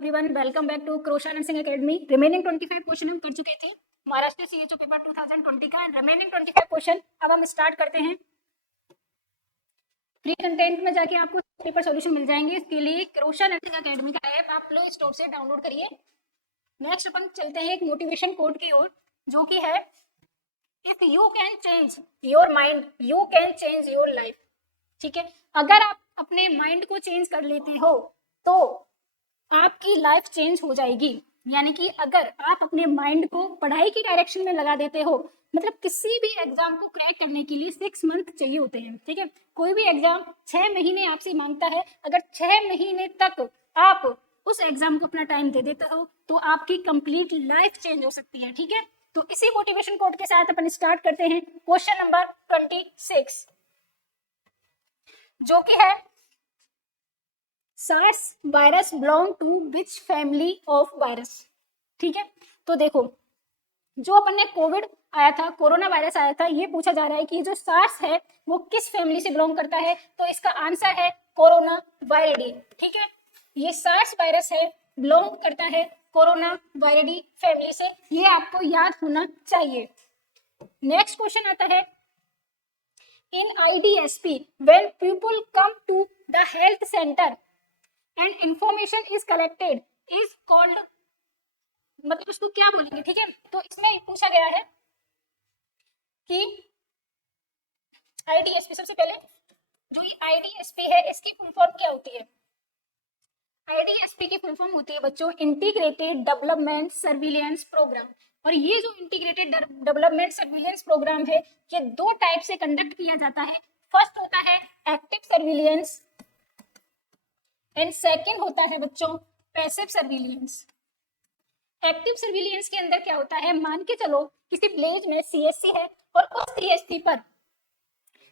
Everyone, welcome back to क्रोशा nursing academy. Remaining 25 question हम कर चुके थे महाराष्ट्र सीएचओ पेपर 2020 का। रिमेनिंग 25 क्वेश्चन अब हम स्टार्ट करते हैं। फ्री कंटेंट में जाके आपको पेपर सॉल्यूशन मिल जाएंगे। इसके लिए क्रोशा नर्सिंग एकेडमी का ऐप आप प्ले स्टोर से डाउनलोड करिए। नेक्स्ट अपन चलते हैं एक मोटिवेशन कोट की ओर, जो कि है if you can change your mind you can change your life. ठीक है, अगर आप अपने माइंड को चेंज कर लेते हो तो आपकी लाइफ चेंज हो जाएगी। यानी कि अगर आप अपने माइंड को पढ़ाई की डायरेक्शन में लगा देते हो, मतलब किसी भी एग्जाम को क्रैक करने के लिए 6 मंथ चाहिए होते हैं। ठीक है, कोई भी एग्जाम 6 महीने आपसे मांगता है। अगर 6 महीने तक आप उस एग्जाम को अपना टाइम दे देते हो तो आपकी कंप्लीट लाइफ चेंज हो सकती है। ठीक है, तो इसी मोटिवेशन कोड के साथ अपन स्टार्ट करते हैं क्वेश्चन नंबर 26, जो कि है SARS virus belong to which family of virus. ठीक है, तो देखो जो अपन ने कोविड आया था, कोरोना वायरस आया था, ये पूछा जा रहा है कि जो सार्स है वो किस फैमिली से बिलोंग करता है। तो इसका आंसर है कोरोना वायरिडी। ठीक है, ये सार्स वायरस है, बिलोंग करता है कोरोना वायरिडी फैमिली से, ये आपको याद होना चाहिए। नेक्स्ट क्वेश्चन आता है इन IDSP when people come to the health center and information is collected is called, मतलब उसको क्या बोलेंगे। ठीक है, तो इसमें पूछा गया है कि IDSP, सबसे पहले जो ये IDSP है इसकी फुल फॉर्म क्या होती है। IDSP की फुल फॉर्म होती है बच्चों इंटीग्रेटेड डेवलपमेंट सर्विलेंस प्रोग्राम। और ये जो इंटीग्रेटेड डेवलपमेंट सर्विलेंस प्रोग्राम है ये 2 टाइप से कंडक्ट किया जाता है। फर्स्ट होता है एक्टिव सर्विलेंस एंड सेकंड होता है बच्चों पैसिव सर्विलेंस। एक्टिव सर्विलेंस के अंदर क्या होता है, मान के चलो किसी विलेज में CHC है और उस CHC पर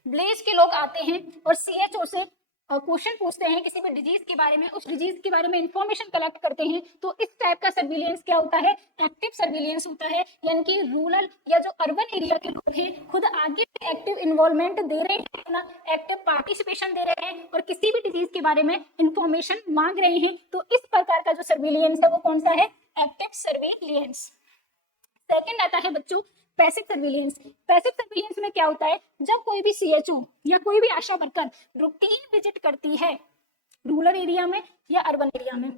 विलेज के लोग आते हैं और CHO से क्वेश्चन पूछते हैं किसी भी डिजीज के बारे में, उस डिजीज के बारे में इंफॉर्मेशन कलेक्ट करते हैं। तो इस टाइप का सर्विलेंस क्या होता है, एक्टिव सर्विलेंस होता है। यानी कि रूरल या जो अर्बन एरिया के लोग हैं खुद आगे एक्टिव इन्वॉल्वमेंट दे रहे हैं, अपना एक्टिव पार्टिसिपेशन दे रहे हैं और किसी भी डिजीज के बारे में इंफॉर्मेशन मांग रहे हैं। तो इस प्रकार का जो सर्विलेंस है वो कौन सा है, एक्टिव सर्विलेंस। सेकंड आता है बच्चों पैसिव सर्विलेंस। पैसिव सर्विलेंस में क्या होता है, जब कोई भी CHO या कोई भी आशा वर्कर रूटीन विजिट करती है रूरल एरिया में या अर्बन एरिया में,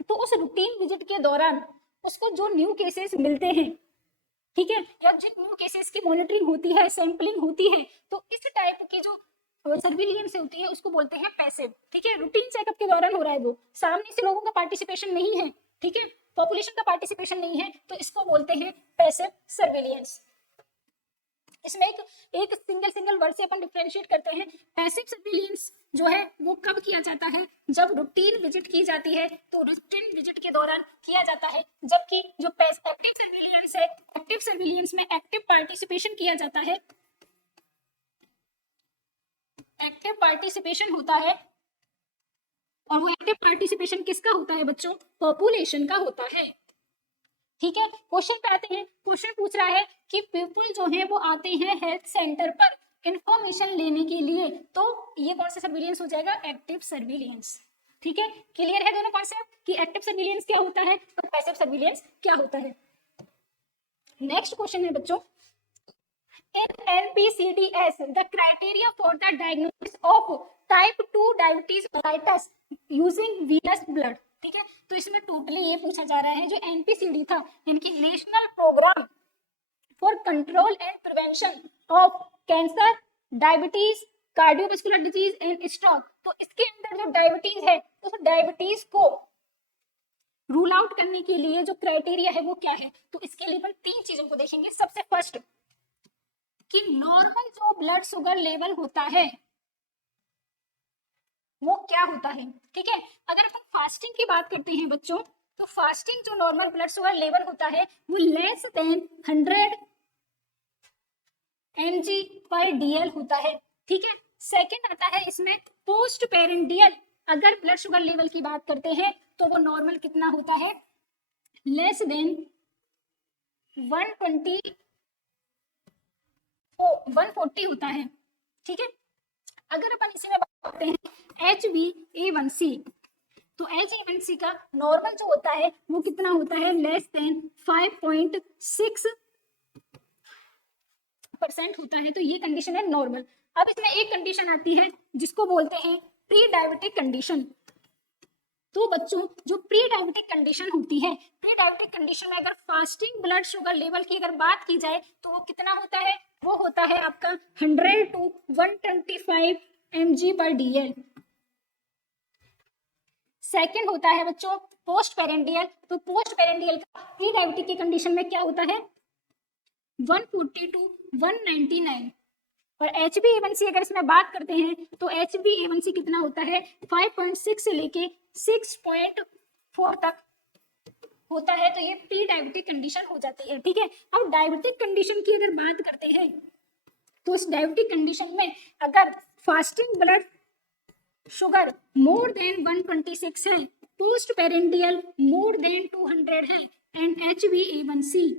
तो उस रूटीन विजिट के दौरान उसको जो न्यू केसेस मिलते हैं, ठीक है, या जिन न्यू केसेस की मॉनिटरिंग होती है, सैंपलिंग होती है, तो इस टाइप की जो सर्विलेंस होती है उसको बोलते हैं पैसिव। ठीक है, रूटीन चेकअप के दौरान हो रहा है, वो सामने से लोगों का पार्टिसिपेशन नहीं है, ठीक है, पॉपुलेशन का पार्टिसिपेशन नहीं है, तो इसको बोलते हैं पैसिव सर्विलेंस। इसमें एक सिंगल वर्ड से अपन डिफरेंशिएट करते हैं। पैसिव सर्विलेंस जो है वो कब किया जाता है, जब रूटीन विजिट की जाती है, तो रूटीन विजिट के दौरान किया जाता है। जबकि जो एक्टिव सर्विलेंस है, एक्टिव सर्विलेंस में एक्टिव पार्टिसिपेशन किया जाता है, एक्टिव पार्टिसिपेशन होता है। और वो एक्टिव पार्टिसिपेशन किसका होता है बच्चों, पॉपुलेशन का होता है। ठीक है, क्वेश्चन पे आते हैं। क्वेश्चन पूछ रहा है कि पीपल जो है वो आते हैं हेल्थ सेंटर पर इंफॉर्मेशन लेने के लिए, तो ये कौन सा सर्विलेंस हो जाएगा, एक्टिव सर्विलेंस। ठीक है, क्लियर है दोनों कॉन्सेप्ट कि एक्टिव सर्विलेंस क्या होता है और पैसिव सर्विलेंस क्या होता है। नेक्स्ट क्वेश्चन है बच्चों in NPCDS the criteria for the diagnosis of type 2 diabetes mellitus using venous blood। ठीक है, तो इसमें टोटली ये पूछा जा रहा है जो NPCD था, यानी national programme for control and prevention of cancer, diabetes, cardiovascular disease and stroke. तो इसके अंदर जो डायबिटीज है, उस डायबिटीज को रूल आउट करने के लिए जो क्राइटेरिया है वो क्या है, तो इसके लिए हम 3 चीजों को देखेंगे। सबसे फर्स्ट कि नॉर्मल जो ब्लड शुगर लेवल होता है वो क्या होता है। ठीक है, अगर अपन फास्टिंग की बात करते हैं बच्चों, तो फास्टिंग जो नॉर्मल ब्लड शुगर लेवल होता है वो लेस देन 100 mg/dl होता है। ठीक है, सेकंड आता है इसमें पोस्ट पेरेंडियल, अगर ब्लड शुगर लेवल की बात करते हैं तो वो नॉर्मल कितना होता है, लेस देन 140 होता है। ठीक है, अगर अपन इसी में बात करते हैं HbA1c, तो HbA1c का नॉर्मल जो होता है वो कितना होता है, लेस देन 5.6% होता है। तो ये कंडीशन है नॉर्मल। अब इसमें एक कंडीशन आती है जिसको बोलते हैं प्री डायबिटिक कंडीशन। तो बच्चों जो प्री डायबिटिक कंडीशन होती है, प्री डायबिटिक कंडीशन में अगर फास्टिंग ब्लड शुगर लेवल की अगर बात की जाए तो वो कितना होता है, वो होता है आपका 100 to 125 mg/dl। सेकेंड होता है बच्चों पोस्ट पेरेंडियल। तो पोस्ट पेरेंडियल का प्री डायबिटिक की कंडीशन में क्या होता है, 140 to 199। और HbA1c अगर इसमें बात करते हैं तो HbA1c कितना होता है, 5.6 से लेके 6.4 तक होता है। तो ये प्री डायबिटिक कंडीशन हो जाती है। ठीक है, अब डायबिटिक कंडीशन की अगर बात करते हैं तो इस डायबिटिक कंडीशन में अगर fasting blood sugar more than 126 है, पोस्ट पेरेंडियल मोर देन 200 है एंड HbA1c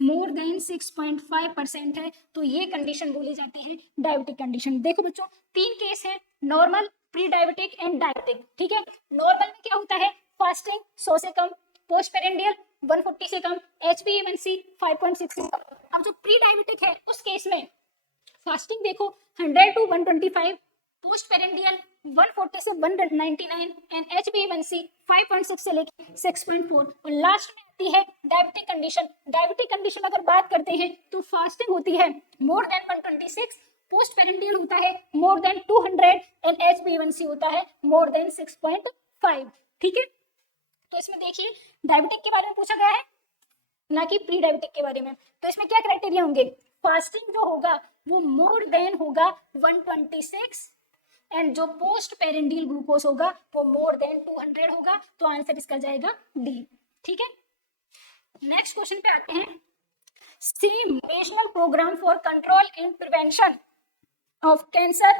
मोर देन 6.5% है, तो ये कंडीशन बोली जाती है डायबिटिक कंडीशन। देखो बच्चों तीन केस है, normal, pre diabetic and diabetic. ठीक है, नॉर्मल में क्या होता है, फास्टिंग 100 से कम, पोस्ट पेरेंडियल 140 से कम, HbA1c 5.6 से कम। अब जो प्री डायबिटिक है उस केस में फास्टिंग देखो 100 to 125, पोस्ट पेरेंडियल 140 से 199 एंड HbA1c 5.6 से लेकर 6.4। और लास्ट में आती है डायबिटिक कंडीशन। डायबिटिक कंडीशन अगर बात करते हैं तो फास्टिंग होती है मोर देन 126, पोस्ट पेरेंडियल होता है मोर देन 200 एंड HbA1c होता है मोर देन 6.5। ठीक है, तो इसमें देखिए डायबिटिक के बारे में पूछा गया है ना कि प्री डायबिटिक के बारे में। तो इसमें क्या क्राइटेरिया होंगे, फास्टिंग जो होगा वो मोर देन होगा 126 एंड जो पोस्ट पेरेंडियल ग्लूकोज होगा वो मोर देन 200 होगा। तो आंसर इसका जाएगा डी। ठीक है, नेक्स्ट क्वेश्चन पे आते हैं। Same national programme for control and prevention of cancer,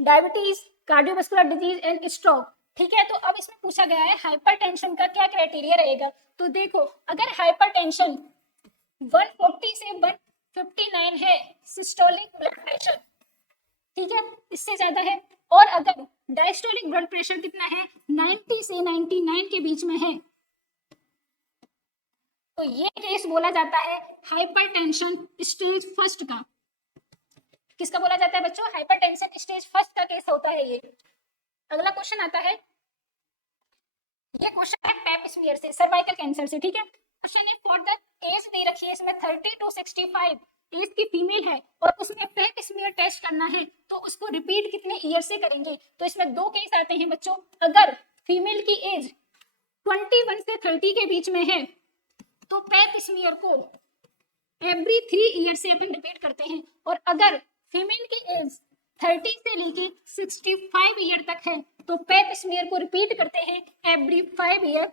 diabetes, cardiovascular disease and stroke. ठीक है, तो अब इसमें पूछा गया है हाइपरटेंशन का क्या क्राइटेरिया रहेगा। तो देखो अगर हाइपरटेंशन 140 से 159 है, सिस्टोलिक ब्लड प्रेशर, ठीक है, इससे ज्यादा है, और अगर डायस्टोलिक ब्लड प्रेशर कितना है 90 से 99 के बीच में है, तो ये केस बोला जाता है हाइपरटेंशन स्टेज फर्स्ट का। किसका बोला जाता है बच्चों, हाइपरटेंशन स्टेज फर्स्ट का केस होता है ये। अगला क्वेश्चन आता है, ये क्वेश्चन है पेप स्मीयर से, सर्वाइकल कैंसर से। ठीक है, क्वेश्चन है फॉर द एज दे रखी है इसमें 30 to 65 एज की फीमेल है और उसमें पेप स्मीयर टेस्ट करना है, तो उसको रिपीट कितने ईयर से करेंगे। तो इसमें दो केस आते हैं बच्चों, अगर फीमेल की एज 21 से 30 के बीच में है तो पेप स्मीयर को एवरी 3 ईयर से अपन रिपीट करते हैं, और अगर फीमेल की एज 30 से लेके 65 ईयर तक है तो पेप स्मीयर को रिपीट करते हैं एवरी 5 ईयर।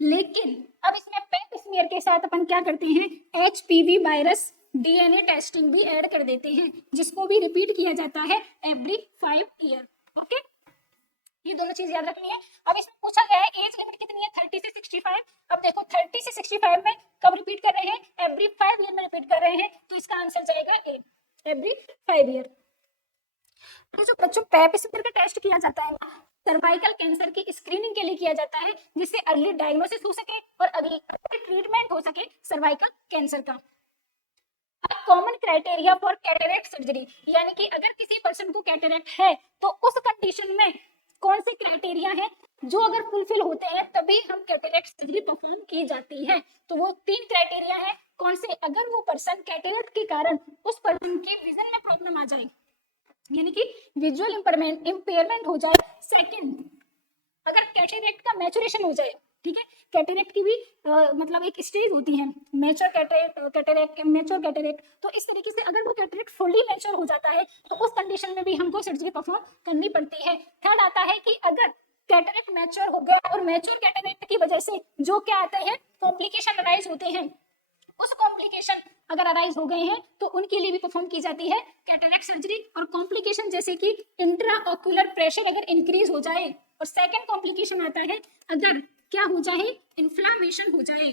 लेकिन अब इसमें पेप स्मीयर के साथ अपन क्या करते हैं, HPV वायरस DNA टेस्टिंग भी ऐड कर देते हैं, जिसको भी रिपीट किया जाता है एवरी 5 ईयर। ओके, ये दोनों चीज याद रखनी है। अब इसमें पूछा गया है एज लिमिट कितनी है, 30 से 65। अब देखो 30 से 65 में कब रिपीट कर रहे हैं, एवरी 5 ईयर में रिपीट कर रहे हैं, तो इसका आंसर जाएगा ए, एवरी 5 ईयर। तो जो बच्चों पेप स्मीयर का टेस्ट किया जाता है सर्वाइकल कैंसर की स्क्रीनिंग के लिए किया जाता है, जिससे अर्ली डायग्नोसिस हो सके और अगली ट्रीटमेंट हो सके सर्वाइकल कैंसर का। Common criteria for cataract surgery, यानी कि अगर किसी पर्सन को कैटरेक्ट है तो उस कंडीशन में कौन से क्राइटेरिया है जो अगर फुलफिल होते हैं तभी हम कैटरेक्ट सर्जरी परफॉर्म की जाती है। तो वो 3 क्राइटेरिया है, कौन से, अगर वो पर्सन कैटरेक्ट के कारण उस पर्सन के विजन में प्रॉब्लम आ जाए, यानी कि विजुअल इम्पेयरमेंट हो जाए। सेकंड, अगर कैटरेक्ट का मैचुरेशन हो जाए, ठीक है, कैटरेक्ट की भी मतलब एक स्टेज होती है, मैच्योर कैटरेक्ट, इमेच्योर कैटरेक्ट। तो इस तरीके से अगर वो कैटरेक्ट फुली मैच्योर हो जाता है तो उस कंडीशन में भी हमको सर्जरी परफॉर्म करनी पड़ती है। थर्ड आता है कि अगर कैटरेक्ट मैच्योर हो गया और मैच्योर कैटरेक्ट की वजह से जो क्या आते हैं कॉम्प्लिकेशन अराइज होते हैं, उस कॉम्प्लिकेशन अगर अराइज हो गए हैं तो उनके लिए भी परफॉर्म की जाती है कैटरेक्ट सर्जरी। और कॉम्प्लिकेशन जैसे कि इंट्राऑक्यूलर प्रेशर अगर इंक्रीज हो जाए, और सेकंड कॉम्प्लिकेशन आता है अगर क्या हो जाए, इन्फ्लामेशन हो जाए,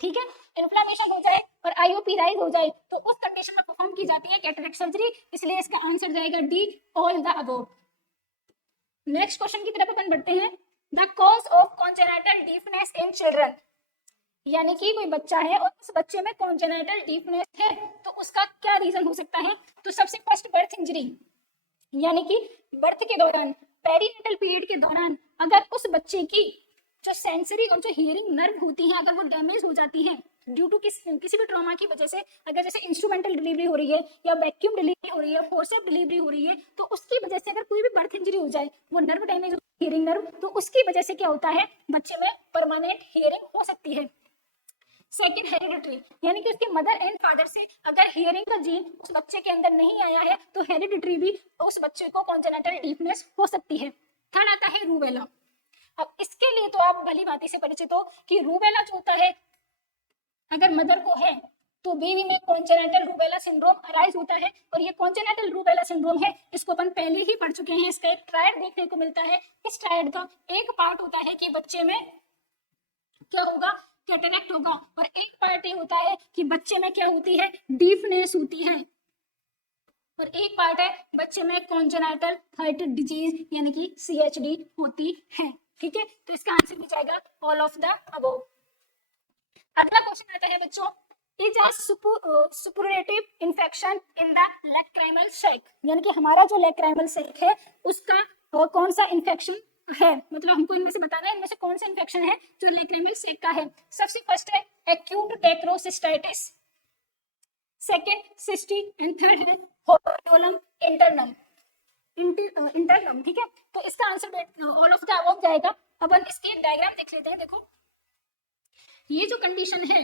ठीक है, इन्फ्लामेशन हो जाए और आईओपी राइज हो जाए, तो उस कंडीशन में परफॉर्म की जाती है कैटरेक्ट सर्जरी। इसलिए इसका आंसर जाएगा D, all the above. Next question की तरफ अपन बढ़ते हैं। The cause of congenital deafness in children, यानी कि कोई बच्चा है और उस बच्चे में कॉन्जेनाइटल डीफनेस है तो उसका क्या रीजन हो सकता है। तो सबसे फर्स्ट बर्थ इंजरी, यानी कि बर्थ के दौरान, पेरीनेटल पीरियड के दौरान अगर उस बच्चे की जो सेंसरी और जो हियरिंग नर्व होती है अगर वो डैमेज हो जाती है ड्यू टू किसी भी ट्रॉमा की वजह से, अगर जैसे इंस्ट्रूमेंटल डिलीवरी हो रही है या वैक्यूम डिलीवरी हो रही है, फोर्सेप डिलीवरी हो रही है, तो उसकी वजह से अगर कोई भी बर्थ इंजरी हो जाए, वो नर्व डैमेज हो, हियरिंग नर्व, तो उसकी वजह से क्या होता है, बच्चे में परमानेंट हियरिंग हो सकती है। सेकेंड हेरिडिटरी, यानी कि उसके मदर एंड फादर से अगर हियरिंग का जीन उस बच्चे के अंदर नहीं आया है तो हेरिडिटरी भी उस बच्चे को कॉन्जेनिटल डीफनेस हो सकती है। थर्ड आता है रूबेला। अब इसके लिए तो आप भली भांति से परिचित हो कि रूबेला जो होता है अगर मदर को है तो बेबी में कॉन्जेनिटल रूबेला सिंड्रोम अराइज होता है, और ये कॉन्जेनिटल रूबेला सिंड्रोम है इसको अपन पहले ही पढ़ चुके हैं। इसका एक ट्रायड देखने को मिलता है। इस ट्रायड का एक पार्ट होता है कि बच्चे में क्या होगा, कैटरेक्ट होगा, और एक पार्ट ये होता है कि बच्चे में क्या होती है, डीफनेस होती है, और एक पार्ट है बच्चे में कॉन्जेनिटल हार्ट डिजीज यानी कि CHD होती है। ठीक है, तो इसका आंसर हो जाएगा ऑल ऑफ द अबव। अगला क्वेश्चन आता है बच्चों, is a suppurative infection in the lacrimal sac, यानी कि हमारा जो लेक्राइमल सैक है उसका कौन सा इन्फेक्शन है, मतलब हमको इनमें से बताना है इनमें से कौन सा इन्फेक्शन है जो लेक्राइमल सैक का है। सबसे फर्स्ट है एक्यूट टेक्रोसिस्टाइटिस, सेकेंड सिस्टी, एंड थर्ड है होरिडोलम इंटरनम। इंटरनम, ठीक है, तो इसका answer all of the above जाएगा। अपन इसके डायग्राम देख लेते हैं। देखो ये जो कंडीशन है,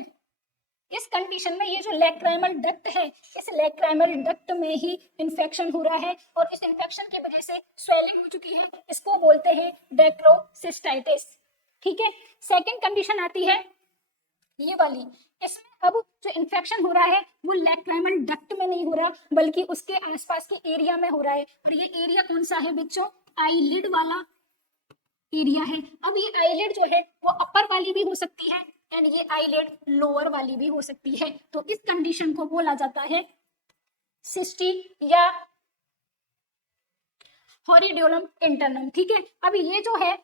इस कंडीशन में ये जो लेक्राइमल डक्ट है, इस लेक्राइमल डक्ट में ही इन्फेक्शन हो रहा है और इस इन्फेक्शन की वजह से स्वेलिंग हो चुकी है, इसको बोलते हैं डेक्रोसिस्टाइटिस। ठीक है, सेकंड कंडीशन आती है ये वाली, इसमें अब जो इन्फेक्शन हो रहा है वो लेक्राइमल डक्ट में नहीं हो रहा बल्कि उसके आसपास के एरिया में हो रहा है, और ये एरिया कौन सा है बच्चों, आईलिड वाला एरिया है। अब ये आईलिड जो है वो अपर वाली भी हो सकती है एंड ये आईलिड लोअर वाली भी हो सकती है, तो इस कंडीशन को बोला जाता है सिस्टी या हॉरिडोलम इंटरनम। ठीक है, अब ये जो है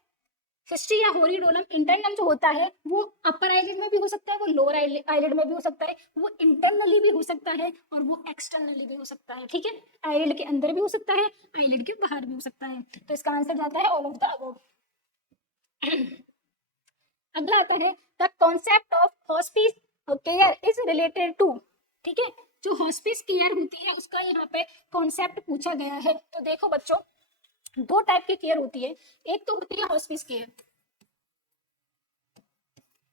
सिस्टी या हॉरिडोलम इंटरनम जो होता है वो अपर आईलिड में भी हो सकता है, वो लोअर आईलिड में भी हो सकता है, वो इंटरनली भी हो सकता है और वो एक्सटर्नली भी हो सकता है। ठीक है, आईलिड के अंदर भी हो सकता है, आईलिड के बाहर भी हो सकता है, तो इसका आंसर जाता है ऑल ऑफ द अबव। अगला आता है the concept of hospice care is related to. ठीक है, जो हॉस्पिस केयर होती है उसका यहाँ पे कॉन्सेप्ट पूछा गया है। तो देखो बच्चों, दो टाइप की केयर होती है, एक तो होती है हॉस्पिस केयर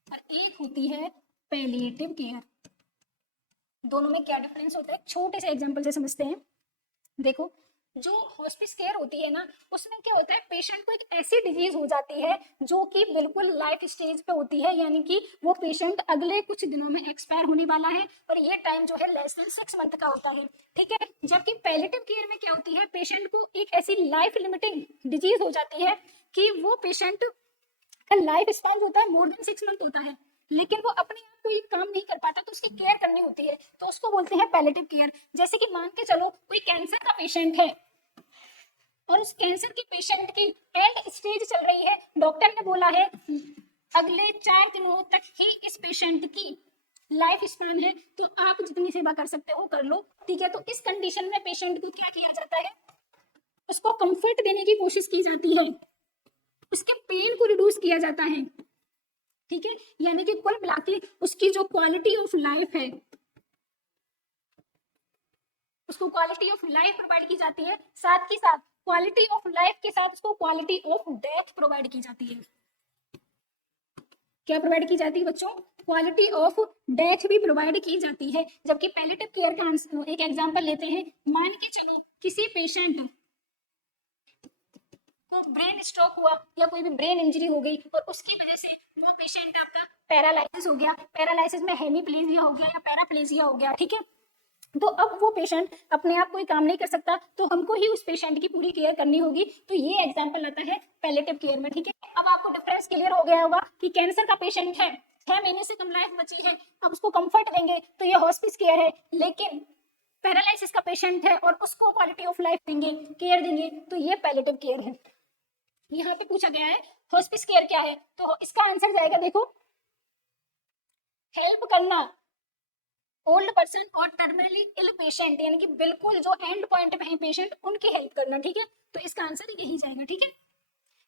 और एक होती है पैलिएटिव केयर। दोनों में क्या डिफरेंस होता है, छोटे से एग्जांपल से समझते हैं। देखो, जो हॉस्पिस केयर होती है ना उसमें क्या होता है, पेशेंट को एक ऐसी डिजीज हो जाती है जो कि बिल्कुल लाइफ स्टेज पे होती है, यानी कि वो पेशेंट अगले कुछ दिनों में एक्सपायर होने वाला है और ये टाइम जो है लेस देन 6 मंथ का होता है। ठीक है, जबकि पैलिएटिव केयर में क्या होती है, पेशेंट को एक ऐसी लाइफ लिमिटिंग डिजीज हो जाती है कि वो पेशेंट का लाइफ स्पैन होता है मोर देन 6 मंथ होता है, लेकिन वो अपने आप कोई काम नहीं कर पाता तो उसकी केयर करनी होती है, तो उसको बोलते हैं पैलिएटिव केयर। जैसे कि मान के चलो कोई कैंसर का पेशेंट है और उस कैंसर के पेशेंट की एंड स्टेज चल रही है, डॉक्टर ने बोला है अगले 4 दिनों तक ही इस पेशेंट की लाइफ स्पैन है, तो आप जितनी सेवा कर सकते हो कर लो। ठीक है, तो इस कंडीशन में पेशेंट को क्या किया जाता है, उसको कंफर्ट देने की कोशिश की जाती है, उसके पेन को रिड्यूस किया जाता है। ठीक है, यानी कि कुल मिला के उसकी जो क्वालिटी ऑफ लाइफ है उसको क्वालिटी ऑफ लाइफ प्रोवाइड की जाती है, साथ ही साथ क्वालिटी ऑफ लाइफ के साथ उसको क्वालिटी ऑफ डेथ प्रोवाइड की जाती है। क्या प्रोवाइड की जाती है बच्चों, क्वालिटी ऑफ डेथ भी प्रोवाइड की जाती है। जबकि पैलिएटिव केयर का एक एग्जांपल लेते हैं, मान के चलो किसी पेशेंट को ब्रेन स्ट्रोक हुआ या कोई भी ब्रेन इंजरी हो गई और उसकी वजह से वो पेशेंट आपका पैरालाइसिस हो गया, पैरालाइसिस में हेमीप्लेजिया हो गया या पैराप्लेजिया हो गया। ठीक है, तो अब वो पेशेंट अपने आप कोई काम नहीं कर सकता, तो हमको ही उस पेशेंट की पूरी केयर करनी होगी, तो ये एग्जांपल आता है पैलिएटिव केयर में। ठीक है, अब आपको डिफरेंस क्लियर हो गया होगा कि कैंसर का पेशेंट है, 6 महीने से कम लाइफ बची है, अब उसको कंफर्ट देंगे तो ये हॉस्पिस केयर है, लेकिन पैरालिसिस का पेशेंट है और उसको क्वालिटी ऑफ लाइफ देंगे, केयर देंगे, तो ये पैलिएटिव केयर है। यहाँ पे पूछा गया है हॉस्पिस केयर क्या है, तो इसका आंसर जाएगा देखो, हेल्प करना ओल्ड पर्सन और टर्मिनली इल पेशेंट, यानी कि बिल्कुल जो एंड पॉइंट में है पेशेंट उनकी हेल्प करना, ठीक है। तो इसका आंसर यही जाएगा, ठीक है,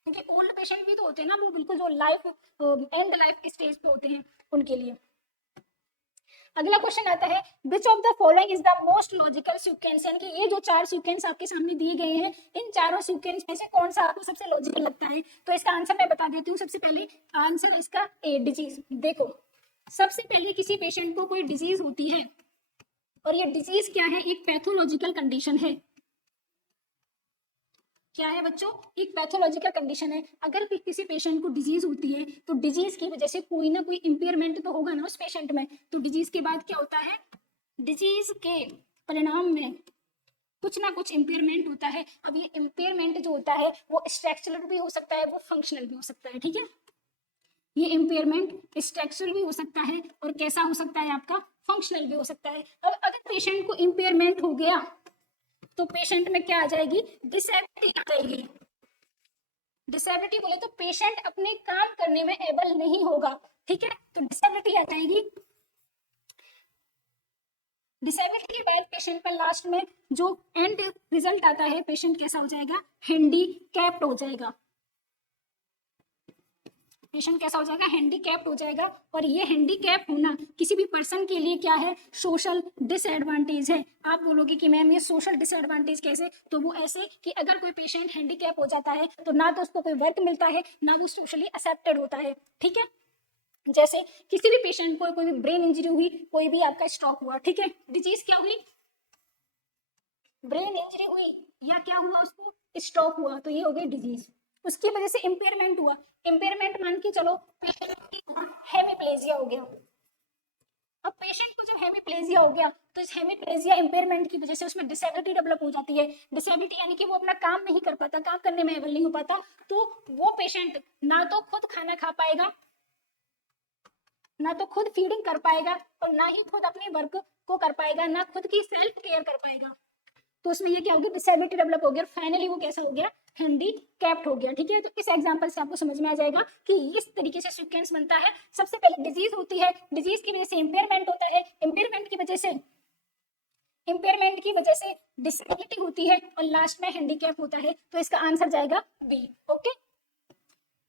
क्योंकि ओल्ड पेशेंट भी तो होते हैं ना, वो बिल्कुल जो लाइफ एंड लाइफ स्टेज पे होते हैं उनके लिए। अगला क्वेश्चन आता है which of the following is the most logical sequence, यानी कि ये जो 4 सीक्वेंस आपके सामने दिए गए हैं, इन चारों सीक्वेंस में से कौन सा आपको सबसे लॉजिकल लगता है। तो इसका आंसर मैं बता देती हूँ। सबसे पहले आंसर इसका ए, डिजीज। देखो, सबसे पहले किसी पेशेंट को कोई डिजीज होती है, और ये डिजीज क्या है, एक पैथोलॉजिकल कंडीशन है। क्या है बच्चों, एक पैथोलॉजिकल कंडीशन है। अगर किसी पेशेंट को डिजीज होती है तो डिजीज की वजह से कोई ना कोई इंपेयरमेंट तो होगा ना उस पेशेंट में। तो डिजीज के बाद क्या होता है, डिजीज के परिणाम में कुछ ना कुछ इंपेयरमेंट होता है। अब ये इंपेयरमेंट जो होता है वो स्ट्रक्चरल भी हो सकता है, वो फंक्शनल भी हो सकता है, ठीक है। ये इंपेयरमेंट स्ट्रक्चरल भी हो सकता है और कैसा हो सकता है आपका, फंक्शनल भी हो सकता है। अब अगर पेशेंट को इंपेयरमेंट हो गया तो पेशेंट में क्या आ जाएगी, डिसेबिलिटी आ जाएगी। डिसेबिलिटी बोले तो पेशेंट अपने काम करने में एबल नहीं होगा, ठीक है, तो डिसेबिलिटी आ जाएगी। डिसेबिलिटी के बाद पेशेंट पर लास्ट में जो एंड रिजल्ट आता है, पेशेंट कैसा हो जाएगा, हैंडीकैप्ड हो जाएगा। पेशेंट कैसा हो जाएगा, हैंडीकैप्ड हो जाएगा। और ये हैंडीकैप होना किसी भी पर्सन के लिए क्या है, सोशल डिसएडवांटेज है। आप बोलोगे कि मैम ये सोशल डिसएडवांटेज कैसे, तो वो ऐसे कि अगर कोई पेशेंट हैंडीकैप हो जाता है तो ना तो उसको कोई वर्क मिलता है, ना वो सोशली एक्सेप्टेड होता है, ठीक है। जैसे किसी भी पेशेंट को कोई भी ब्रेन इंजरी हुई, कोई भी आपका स्ट्रोक हुआ, ठीक है, डिजीज क्या हुई, ब्रेन इंजरी हुई या क्या हुआ, उसको स्ट्रोक हुआ, तो ये हो गई डिजीज। उसकी वजह से इंपेयरमेंट हुआ, इंपेयरमेंट मान के चलो पेशेंट की हेमिप्लेजिया हो गया। अब पेशेंट को जब हेमिप्लेजिया हो गया तो इस हेमिप्लेजिया इंपेयरमेंट की वजह से उसमें डिसेबिलिटी डेवलप हो जाती है। डिसेबिलिटी यानी कि वो अपना काम नहीं कर पाता, काम करने में एबल नहीं हो पाता। तो वो पेशेंट ना तो खुद खाना खा पाएगा, ना तो खुद फीडिंग कर पाएगा, और ना ही खुद अपने वर्क को कर पाएगा, ना खुद की सेल्फ केयर कर पाएगा। तो उसमें ये क्या हो गया, डिसेबिलिटी डेवलप हो गया, फाइनली वो कैसा हो गया, हैंडीकैप्ड हो गया, ठीक है। तो इस एग्जांपल से आपको समझ में आ जाएगा कि इस तरीके से सीक्वेंस बनता है। सबसे पहले डिजीज होती है, डिजीज की वजह से इंपेयरमेंट होता है, इंपेयरमेंट की वजह से डिसेबिलिटी होती है, और लास्ट में हैंडीकैप होता है। तो इसका आंसर जाएगा बी, ओके।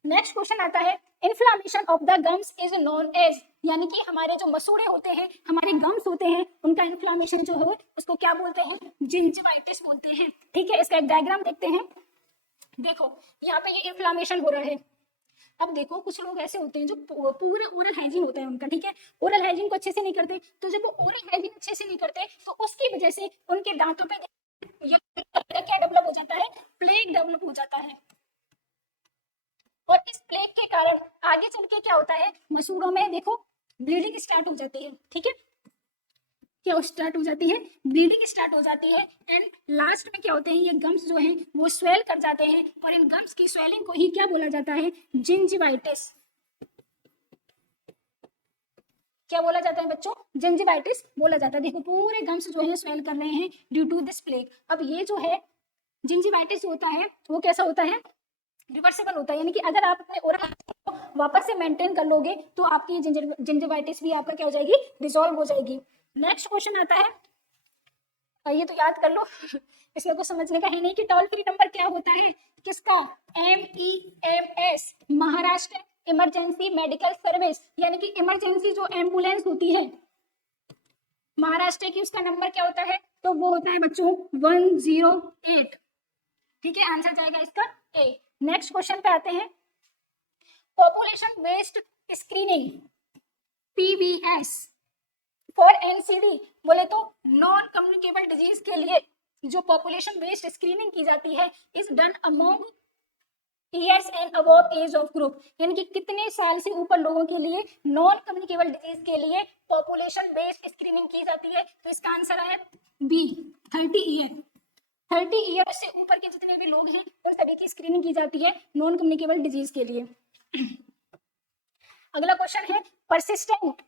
नेक्स्ट क्वेश्चन आता है inflammation of the gums is known as, यानी कि हमारे जो मसूड़े होते हैं, हमारे गम्स होते हैं, उनका इन्फ्लामेशन जो है उसको क्या बोलते हैं, जिंजिवाइटिस बोलते हैं, ठीक है। इसका एक डायग्राम देखते हैं। देखो यहाँ पे ये इन्फ्लामेशन हो रहा है। अब देखो कुछ लोग ऐसे होते हैं जो पूरे ओरल हाइजीन होता है उनका, ठीक है, ओरल हाइजीन को अच्छे से नहीं करते। तो जब वो ओरल हाइजीन अच्छे से नहीं करते तो उसकी वजह से उनके दांतों पे क्या डेवलप हो जाता है, प्लेग डेवलप हो जाता है। और इस प्लेग के कारण आगे चल के क्या होता है, मसूड़ों में देखो ब्लीडिंग स्टार्ट हो जाती है, ठीक है, क्या स्टार्ट हो जाती है, ब्लीडिंग स्टार्ट हो जाती है। एंड लास्ट में क्या होते हैं, ये गम्स जो हैं वो स्वेल कर जाते हैं, और इन गम्स की स्वेलिंग को ही क्या बोला जाता है, जिंजिवाइटिस। क्या बोला जाता है बच्चों, जिंजिवाइटिस बोला जाता है। देखो पूरे गम्स जो है स्वेल कर रहे हैं ड्यू टू दिस प्लेग। अब ये जो है जिंजिवाइटिस होता है वो कैसा होता है, रिवर्सिबल होता है, यानी कि अगर आप अपने ओरल को वापस से मेंटेन कर लोगे तो आपकी जिंजिवाइटिस भी आपका क्या हो जाएगी, रिजॉल्व हो जाएगी। नेक्स्ट क्वेश्चन आता है, ये तो याद कर लो इसमें कुछ समझने का है नहीं कि टोल फ्री नंबर क्या होता है, किसका, MEMS, Maharashtra emergency medical service, यानी कि इमरजेंसी जो एम्बुलेंस होती है महाराष्ट्र की, उसका नंबर क्या होता है, तो वो होता है बच्चों 108, ठीक है। आंसर जाएगा इसका ए। नेक्स्ट क्वेश्चन पे आते हैं, population based screening PBS for NCD बोले तो नॉन कम्युनिकेबल डिजीज के लिए जो पॉपुलेशन बेस्ड स्क्रीनिंग की जाती है is done among years and above age of group, यानी कि कितने साल से ऊपर लोगों के लिए नॉन कम्युनिकेबल डिजीज के लिए पॉपुलेशन बेस्ड स्क्रीनिंग की जाती है। तो इसका आंसर है बी, 30 ईयर। 30 ईयर से ऊपर के जितने भी लोग हैं उन सभी की स्क्रीनिंग की जाती है नॉन कम्युनिकेबल डिजीज के लिए। अगला क्वेश्चन है persistent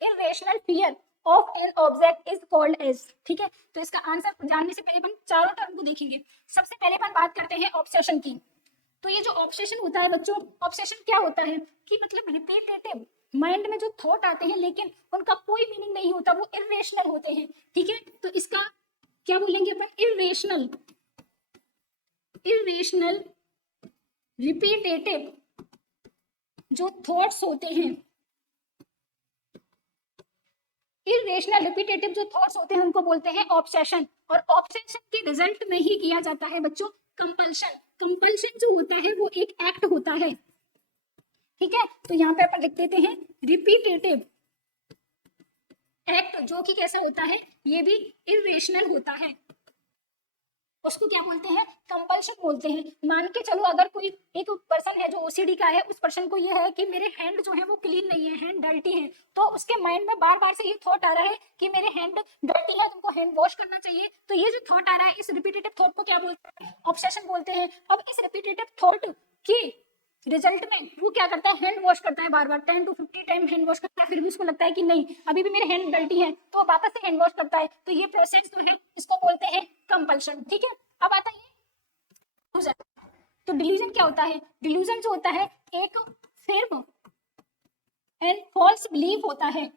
irrational fear of an object is called as, ठीक है। तो इसका आंसर जानने से पहले हम चारों टर्म को देखेंगे। सबसे पहले हम बात करते हैं ऑब्सेशन की। तो ये जो ऑब्सेशन होता है बच्चों, ऑब्सेशन क्या होता है कि मतलब रिपीटेटिव माइंड में जो थॉट आते हैं लेकिन उनका कोई मीनिंग नहीं होता, वो इरेशनल होते हैं, ठीक है। तो इसका क्या बोलेंगे अपन, इरेशनल, इरेशनल रिपीटेटिव जो थॉट्स होते हैं, इरेशनल रिपीटेटिव जो थॉट्स होते हैं उनको बोलते हैं ऑब्सेशन। और ऑब्सेशन के रिजल्ट में ही किया जाता है बच्चों कंपल्शन। कंपल्शन जो होता है वो एक एक्ट होता है, ठीक है। तो यहाँ पे अपन लिख देते हैं रिपीटेटिव एक्ट, जो कि कैसा होता है, ये भी इरेशनल होता है, उसको क्या बोलते हैं, कंपल्शन बोलते हैं। मान के चलो अगर कोई एक पर्सन है जो ओसीडी का है, उस पर्सन को ये है कि मेरे हैंड जो है वो क्लीन नहीं है, हैंड डर्टी है, तो उसके माइंड में बार बार से ये थॉट आ रहा है कि मेरे हैंड डर्टी है, तुमको हैंड वॉश करना चाहिए। तो ये जो थॉट आ रहा है, इस रिपीटेटिव थॉट को क्या बोलते हैं, ऑब्सेशन बोलते हैं। अब इस रिपीटेटिव थॉट की रिजल्ट में वो क्या करता है, हैंड वॉश करता है, बार बार 10 to 50 टाइम हैंड वॉश करता है, फिर भी उसको लगता है कि नहीं अभी भी मेरे हैंड डर्टी है, तो वापस से हैंड वॉश करता है। तो ये प्रोसेस जो है इसको बोलते हैं कंपल्शन, ठीक है। अब आता है डिल्यूजन। तो डिल्यूजन क्या होता है, डिल्यूजन जो होता है एक फिर्म एंड फॉल्स बिलीफ होता है।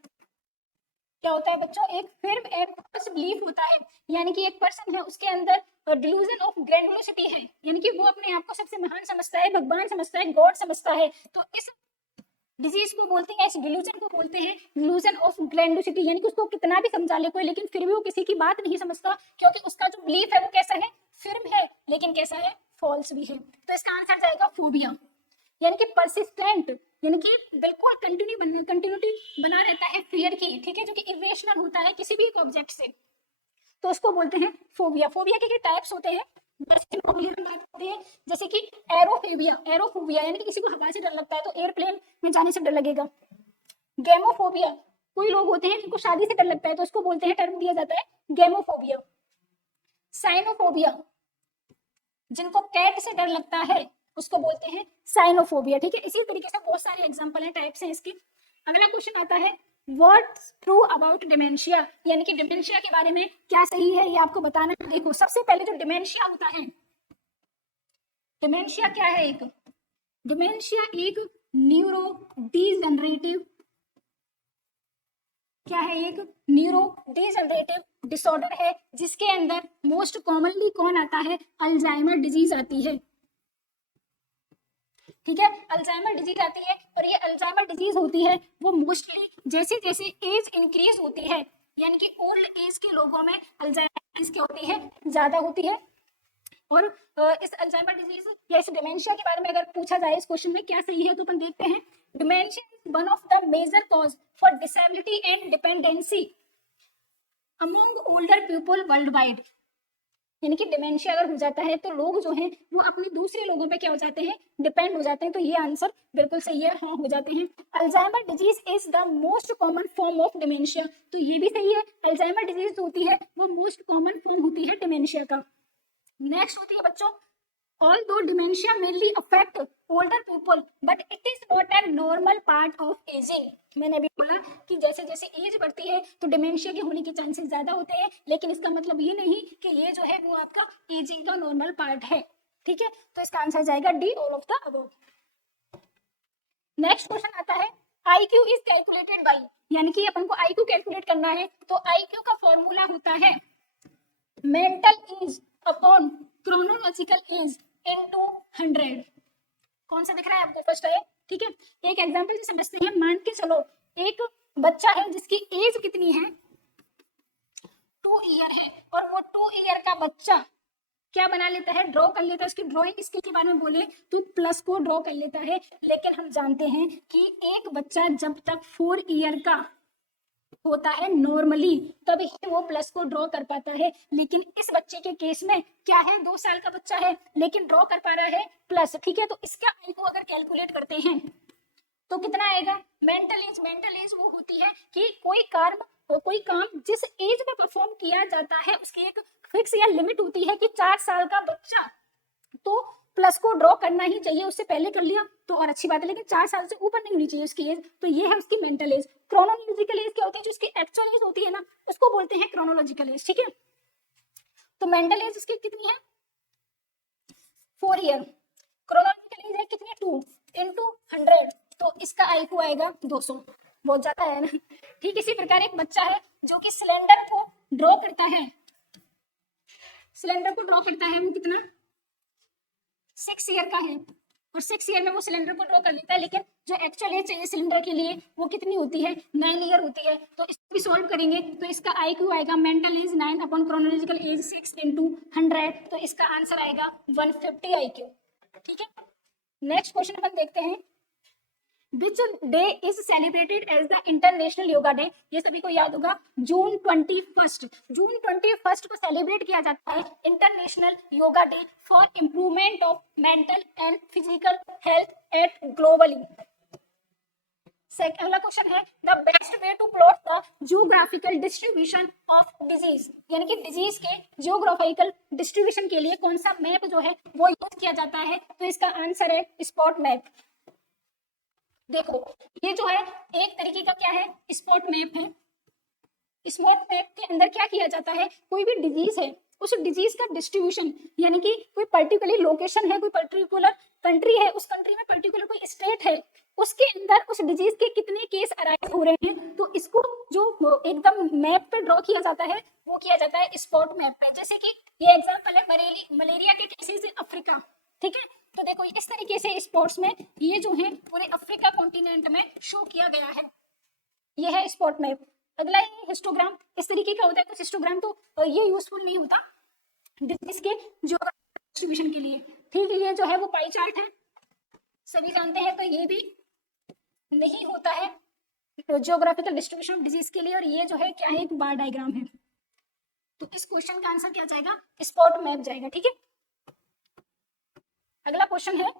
क्या होता है बच्चों, एक फिर्म एंड फॉल्स बिलीफ होता है, यानी कि एक पर्सन है उसके अंदर डिल्यूजन ऑफ ग्रैंडुलोसिटी है, यानी कि वो अपने आप को सबसे महान समझता है, भगवान समझता है, गॉड समझता है। तो इस डिजीज को बोलते हैं, इस डिल्यूजन को बोलते हैं डिल्यूजन ऑफ ग्रैंडोसिटी, यानी कि उसको कितना भी समझा ले कोई, लेकिन फिर भी वो किसी की बात नहीं समझता, क्योंकि उसका जो बिलीफ है वो कैसा है, फिर्म है, लेकिन कैसा है, फॉल्स भी है। तो इसका आंसर जाएगा फोबिया, यानी कि परसिस्टेंट, यानी कि बिल्कुल कंटिन्यूटी बना रहता है फियर की, ठीक है, जो कि इरेशनल होता है किसी भी एक ऑब्जेक्ट से, तो उसको बोलते हैं फोबिया। फोबिया के टाइप्स होते हैं, जैसे बात करते हैं, जैसे कि एरोफोबिया, एरोफोबिया यानी कि किसी को हवा से डर लगता है तो एयरप्लेन में जाने से डर लगेगा। गेमोफोबिया, कोई लोग होते हैं जिनको शादी से डर लगता है तो उसको बोलते हैं, टर्म दिया जाता है गेमोफोबिया। साइनोफोबिया, जिनको कैट से डर लगता है उसको बोलते हैं साइनोफोबिया, ठीक है। इसी तरीके से बहुत सारे एग्जांपल हैं, टाइप्स हैं इसके। अगला क्वेश्चन आता है व्हाट्स ट्रू अबाउट डिमेंशिया, यानी कि डिमेंशिया के बारे में क्या सही है ये आपको बताना है। देखो सबसे पहले जो डिमेंशिया होता है, डिमेंशिया क्या है, एक डिमेंशिया एक न्यूरो डीजनरेटिव, क्या है, एक न्यूरो डीजनरेटिव डिसऑर्डर है, जिसके अंदर मोस्ट कॉमनली कौन आता है, अल्जाइमर डिजीज आती है, ठीक है, अल्जाइमर डिजीज आती है। और ये अल्जाइमर डिजीज होती है वो मोस्टली जैसे जैसे एज इंक्रीज होती है, यानी कि ओल्ड एज के लोगों में अल्जाइमर डिजीज क्या होती है, ज्यादा होती है। और इस अल्जाइमर डिजीज या इस डिमेंशिया के बारे में अगर पूछा जाए इस क्वेश्चन में क्या सही है, तो अपन देखते हैं dementia is one of the major cause for disability and dependency among older people world wide, यानी कि डिमेंशिया अगर हो जाता है तो लोग जो हैं वो अपने दूसरे लोगों पे क्या हो जाते हैं, डिपेंड हो जाते हैं। तो ये आंसर बिल्कुल सही है, हाँ हो जाते हैं। Alzheimer disease is the most common form of dementia, तो ये भी सही है, अल्जाइमर डिजीज होती है वो मोस्ट कॉमन फॉर्म होती है डिमेंशिया का। नेक्स्ट होती है बच्चों, although dementia mainly affect older people but it is not a normal part of aging। मैंने अभी बोला कि जैसे जैसे एज बढ़ती है तो डिमेंशिया के होने के चांसेस ज्यादा होते हैं, लेकिन इसका मतलब ये नहीं कि ये जो है वो आपका एजिंग का नॉर्मल पार्ट है, ठीक है। तो इसका आंसर जाएगा D, all of the above. Next question आता है IQ इज कैलकुलेटेड बाई, यानी कि अपन को IQ कैलकुलेट करना है तो IQ का फॉर्मूला होता है mental as upon chronological age into 100। कौन सा दिख रहा है आपको, फर्स्ट है, ठीक है। एक एग्जांपल से समझते हैं, मान के चलो एक बच्चा है जिसकी एज कितनी है, 2 ईयर है, और वो 2 ईयर का बच्चा क्या बना लेता है, ड्रॉ कर लेता है, उसकी ड्राइंग स्किल के बारे में बोले तो प्लस को ड्रॉ कर लेता है। लेकिन हम जानते हैं कि एक बच्चा जब तक 4 ईयर का होता है नॉर्मली तभी वो प्लस को ड्रॉ कर पाता है, लेकिन इस बच्चे के केस में क्या है, 2 साल का बच्चा है लेकिन ड्रॉ कर पा रहा है प्लस, ठीक है। तो इसका आई को अगर कैलकुलेट करते हैं तो कितना आएगा, मेंटल एज वो होती है कि कोई काम जिस एज में परफॉर्म किया जाता है उसकी एक फिक्स या लिमिट होती है कि 4 साल का बच्चा तो प्लस को ड्रॉ करना ही चाहिए, उससे पहले कर लिया तो और अच्छी बात है, लेकिन 4 साल से ऊपर नहीं होनी चाहिए उसकी एज। तो ये है उसकी मेंटल एज। क्रोनोलॉजिकल एज क्या होती है, जो उसकी एक्चुअल एज होती है ना उसको बोलते हैं क्रोनोलॉजिकल एज, ठीक है। तो मेंटल एज उसकी कितनी है, 4 ईयर, क्रोनोलॉजिकल एज है कितनी 2 इंटू 100, तो इसका IQ आएगा 200, बहुत ज्यादा है ना। ठीक इसी प्रकार एक बच्चा है जो कि सिलेंडर को ड्रॉ करता है, सिलेंडर को ड्रॉ करता है, वो कितना 6 ईयर का है, और 6 ईयर में वो सिलेंडर को ड्रॉ कर लेता है, लेकिन जो एक्चुअल एज चाहिए सिलेंडर के लिए वो कितनी होती है 9 ईयर होती है। तो इसको भी सॉल्व करेंगे तो इसका IQ आएगा mental as 9 upon chronological age 6 into 100, तो इसका आंसर आएगा 150 IQ। ठीक है, नेक्स्ट क्वेश्चन अपन देखते हैं, Which day is celebrated as the International Yoga Day? ये सभी को याद होगा, जून 21। जून 21 को सेलिब्रेट किया जाता है international yoga day for improvement of mental and physical health at globally. अगला क्वेश्चन है, the best way to plot the geographical distribution of disease, यानी कि डिजीज के जियोग्राफिकल डिस्ट्रीब्यूशन के लिए कौन सा मैप जो है वो यूज किया जाता है, तो इसका आंसर है स्पॉट मैप। देखो ये जो है एक तरीके का क्या है, स्पॉट मैप है। स्पॉट मैप के अंदर क्या किया जाता है, कोई भी डिजीज है उस डिजीज का डिस्ट्रीब्यूशन, यानी कि कोई पर्टिकुलर लोकेशन है, कोई पर्टिकुलर कंट्री है, उस कंट्री में पर्टिकुलर कोई स्टेट है, उसके अंदर उस डिजीज के कितने केस अराइज हो रहे हैं, तो इसको जो एकदम मैप पे ड्रॉ किया जाता है वो किया जाता है स्पॉट मैप पे। जैसे कि ये एग्जांपल है मलेरिया के केसेस अफ्रीका, ठीक है। तो देखो इस तरीके से स्पॉट्स में ये जो है पूरे अफ्रीका कॉन्टिनेंट में शो किया गया है, ये है स्पॉट मैप। अगला ये हिस्टोग्राम, इस तरीके का होता है, कुछ हिस्टोग्राम तो ये यूजफुल नहीं होता डिजीज के डिस्ट्रीब्यूशन के लिए। ठीक है, ये जो है वो पाई चार्ट है, सभी जानते हैं, तो ये भी नहीं होता है जियोग्राफिकल डिस्ट्रीब्यूशन ऑफ डिजीज के लिए, और ये जो है क्या है, एक बार डायग्राम है। तो इस क्वेश्चन का आंसर क्या जाएगा, स्पॉट मैप जाएगा। ठीक है, अगला क्वेश्चन है,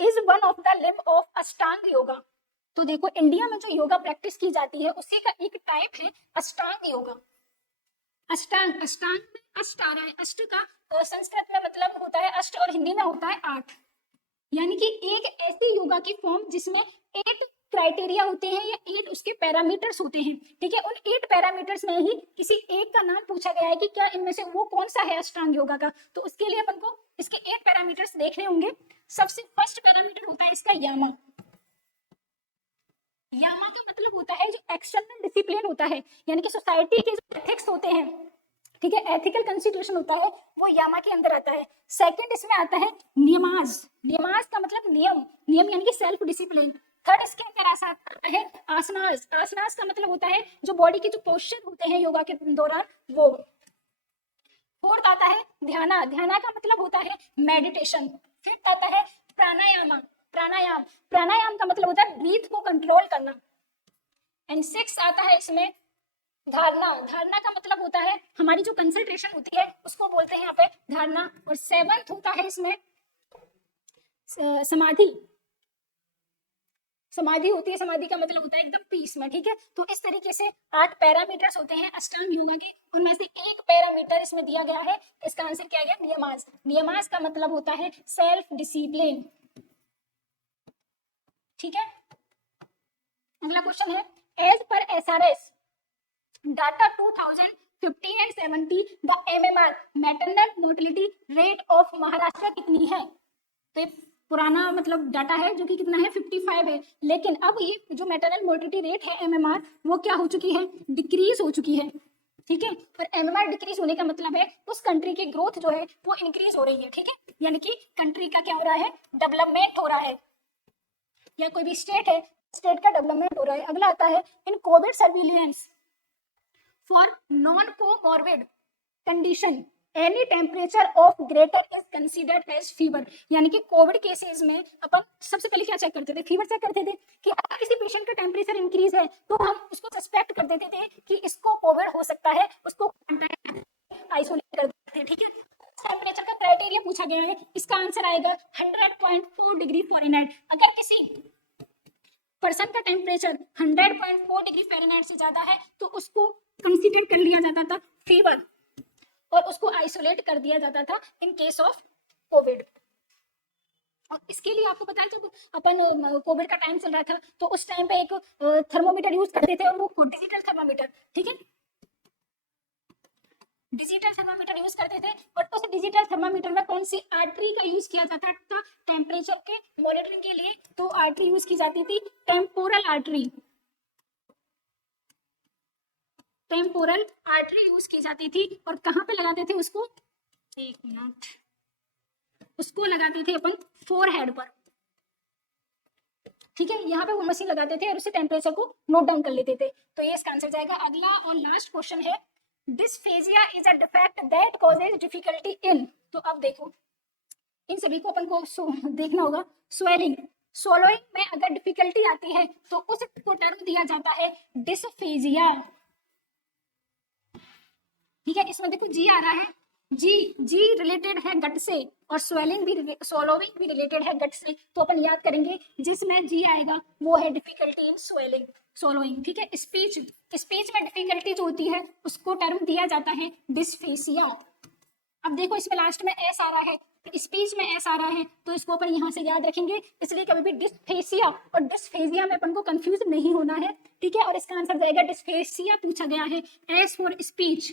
is one of the limb of अष्टांग योगा। तो देखो इंडिया में जो योगा प्रैक्टिस की जाती है उसी का एक टाइप है अष्टांग योगा। अष्टांग, अष्टांग में अष्ट आ रहा है, अष्ट का संस्कृत में मतलब होता है अष्ट और हिंदी में होता है 8, यानी कि एक ऐसी योगा की फॉर्म जिसमें 8 क्राइटेरिया होते हैं या 8 उसके पैरामीटर्स होते हैं। ठीक है, उन 8 पैरामीटर्स में ही किसी एक का नाम पूछा गया है कि क्या इनमें से वो कौन सा है अष्टांग योगा का, तो उसके लिए अपन को इसके 8 पैरामीटर्स देखने होंगे। सबसे फर्स्ट पैरामीटर होता है इसका यामा। यामा का मतलब होता है जो एक्सटर्नल डिसिप्लिन होता है, यानी कि सोसाइटी के जो एथिक्स होते हैं, ठीक है, एथिकल कॉन्स्टिट्यूशन होता है, वो यामा के अंदर आता है। सेकंड इसमें आता है नियमाज। नियमाज का मतलब नियम, नियम यानी कि सेल्फ डिसिप्लिन। थर्ड इसके अंदर आता है आसनास। आसनास का मतलब होता है जो बॉडी के जो पोस्चर होते हैं योगा के दौरान वो। फोर्थ आता है ध्याना। ध्याना का मतलब होता है मेडिटेशन। फिफ्थ आता है प्राणायाम। प्राणायाम, प्राणायाम का मतलब होता है ब्रीथ को कंट्रोल करना। एंड सिक्स आता है इसमें धारणा। धारणा का मतलब होता है हमारी जो कंसंट्रेशन होती है उसको बोलते हैं यहाँ पे धारणा। और सेवंथ होता है इसमें समाधि। समाधि होती है, समाधि का मतलब होता है एकदम पीस में। ठीक है, तो इस तरीके से 8 पैरामीटर्स होते हैं अष्टांग योगा के, उनमें से एक पैरामीटर इसमें दिया गया है, इसका आंसर क्या गया, नियमास। नियमास का मतलब होता है सेल्फ डिसिप्लिन। ठीक है, अगला क्वेश्चन है, एज पर SRS data 2015 and 70 the MMR maternal mortality rate of Maharashtra कितनी है। तो पुराना मतलब डाटा है जो कि कितना है 55 है, लेकिन अब ये जो मैटरनल मोर्टेलिटी रेट है MMR वो क्या हो चुकी है, डिक्रीज हो चुकी है। ठीक है, और MMR डिक्रीज होने का मतलब है उस कंट्री की ग्रोथ जो है वो इंक्रीज हो रही है। ठीक है, यानी कि कंट्री का क्या हो रहा है, डेवलपमेंट हो रहा है, या कोई भी स्टेट है, स्टेट का डेवलपमेंट हो रहा है। अगला आता है in COVID surveillance for non comorbid condition any temperature of greater is considered as fever. यानी कि कोविड केसेस में अपन सबसे पहले क्या चेक करते थे, फीवर चेक करते थे कि अगर किसी पेशेंट का टेम्परेचर इंक्रीज है तो हम उसको सस्पेक्ट कर देते थे कि इसको कोविड हो सकता है, उसको आइसोलेट कर देते थे। ठीक है, टेम्परेचर का क्राइटेरिया पूछा गया है, इसका आंसर आएगा 100.4 डिग्री फ़ारेनहाइट। अगर किसी पर्सन का टेम्परेचर 100.4 डिग्री फ़ारेनहाइट से ज्यादा है तो उसको कंसीडर कर लिया जाता था फीवर और उसको आइसोलेट कर दिया जाता था इन केस ऑफ कोविड। और इसके लिए आपको पता है जब अपन कोविड का टाइम चल रहा था तो उस टाइम पे एक थर्मोमीटर यूज करते थे और वो डिजिटल थर्मोमीटर। ठीक है, डिजिटल थर्मामीटर यूज करते थे, बट उस डिजिटल थर्मामीटर में कौन सी आर्टरी का यूज किया जाता था टेम्परेचर के मॉनिटरिंग के लिए? तो आर्टरी यूज की जाती थी temporal artery, temporal artery use की जाती थी। और कहाँ पे लगाते थे उसको? एक मिनट, उसको लगाते थे अपन फोरहेड पर, ठीक है, यहाँ पे वो मशीन लगाते थे और उससे टेम्परेचर को नोट डाउन कर लेते थे। तो ये इसका आंसर जाएगा। अगला और लास्ट क्वेश्चन है, dysphagia is a defect that causes difficulty in. तो अब देखो इन सभी को अपन को देखना होगा। स्वेलिंग, swallowing में अगर डिफिकल्टी आती है तो उसको टर्म दिया जाता है डिस्फेजिया, ठीक है। इसमें देखो जी आ रहा है, जी रिलेटेड है गट से और स्वेलिंग भी, swallowing भी रिलेटेड है गट से। तो अपन याद करेंगे जिसमें जी आएगा वो है डिफिकल्टी इन स्वेलिंग, swallowing, ठीक है। स्पीच में डिफिकल्टी जो होती है उसको टर्म दिया जाता है डिस्फेसिया। अब देखो इसमें लास्ट में एस आ रहा है, स्पीच में एस आ रहा है, तो इसको अपन यहाँ से याद रखेंगे। इसलिए कभी भी डिस्फेसिया और डिस्फेजिया में अपन को कंफ्यूज नहीं होना है, ठीक है। और इसका आंसर जाएगा डिस्फेसिया पूछा गया है, एस फॉर स्पीच,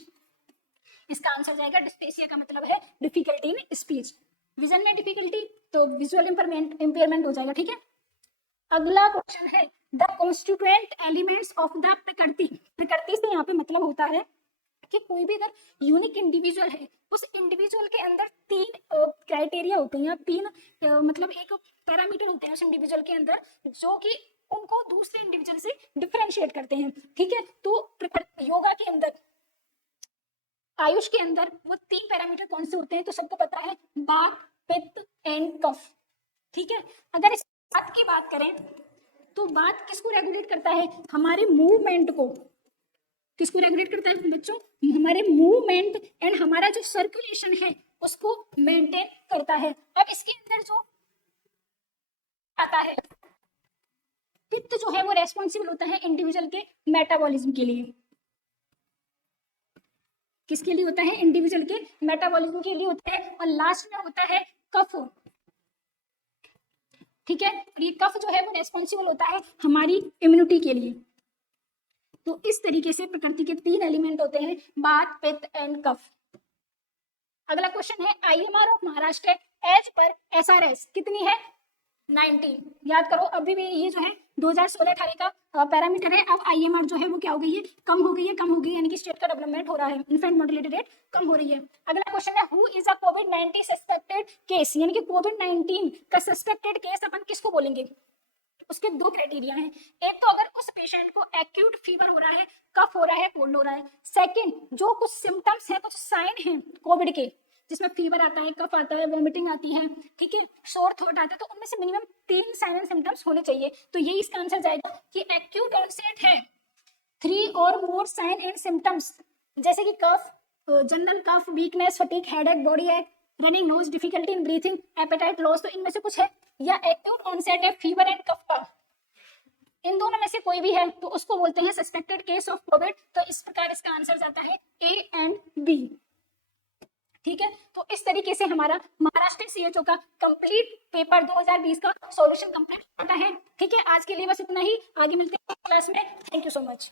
इसका आंसर जाएगा डिस्फेसिया का मतलब है डिफिकल्टी इन स्पीच। विजन में डिफिकल्टी तो विजुअल इंपेयरमेंट हो जाएगा, ठीक है। अगला क्वेश्चन है, the constituent elements of the प्रकृति। प्रकृति से यहाँ पे मतलब होता है कि कोई भी अगर यूनिक इंडिविजुअल है, उस इंडिविजुअल के अंदर तीन क्राइटेरिया होते हैं, तीन मतलब एक पैरामीटर होते हैं उस इंडिविजुअल के अंदर जो कि उनको दूसरे इंडिविजुअल से डिफरेंशिएट करते हैं, ठीक है। तो योगा के अंदर, आयुष के अंदर वो तीन पैरामीटर कौन से होते हैं? तो सबको पता है, बात, पित्त एंड कफ, ठीक है। अगर इस बात की बात करें तो बात किसको रेगुलेट करता है? हमारे मूवमेंट को। किसको रेगुलेट करता है बच्चों? हमारे मूवमेंट एंड हमारा जो सर्कुलेशन है उसको मेंटेन करता है। अब इसके अंदर जो आता है पित्त जो है वो रेस्पॉन्सिबल होता है इंडिविजुअल के मेटाबॉलिज्म के लिए। किसके लिए होता है? इंडिविजुअल के मेटाबॉलिज्म के लिए होता है। और लास्ट में होता है कफ, ठीक है। और ये कफ जो है वो रेस्पॉन्सिबल होता है हमारी इम्यूनिटी के लिए। तो इस तरीके से प्रकृति के तीन एलिमेंट होते हैं, बात, पित्त एंड कफ। अगला क्वेश्चन है, आईएमआर ऑफ महाराष्ट्र एज पर एसआरएस कितनी है? 19। याद करो, अभी भी ये जो है 2016-18 का पैरामीटर है। अब आईएमआर जो है वो क्या हो गई है? कम हो गई है, यानी कि स्टेट का डेवलपमेंट हो रहा है, इन्फेंट मोर्टेलिटी रेट कम हो रही है। अगला क्वेश्चन है, who is a covid suspected case, यानी कि कोविड-19 का सस्पेक्टेड केस अपन किसको बोलेंगे? उसके दो क्राइटेरिया हैं। एक तो अगर उस पेशेंट को एक्यूट फीवर हो रहा है, कफ हो रहा है, कोल्ड हो रहा है। सेकंड, जो कुछ सिम्टम्स है, कुछ साइन है कोविड के, जिसमें फीवर आता है, कफ आता है, वॉमिटिंग आती है, ठीक है, सोर थ्रोट आता है, तो उनमें से मिनिमम 3 साइन एंड सिम्टम्स होने चाहिए। तो यही इसका आंसर जाएगा कि एक्यूट ऑनसेट है 3 और मोर साइन एंड सिम्टम्स, जैसे कि कफ, जनरल कफ, वीकनेस, फटीग, हेडेक, बॉडी एक, running nose, difficulty in breathing, apatite loss, तो इनमें से कुछ है। या एक्यूट ऑनसेट है फीवर एंड कफ का, इन दोनों में से कोई भी है तो उसको बोलते हैं सस्पेक्टेड केस ऑफ कोविड। तो इस प्रकार इसका आंसर जाता है ए एंड बी, ठीक है। तो इस तरीके से हमारा महाराष्ट्र सीएचओ का कंप्लीट पेपर 2020 का सॉल्यूशन कंप्लीट होता है, ठीक है। आज के लिए बस इतना ही, आगे मिलते हैं क्लास में। Thank you so much.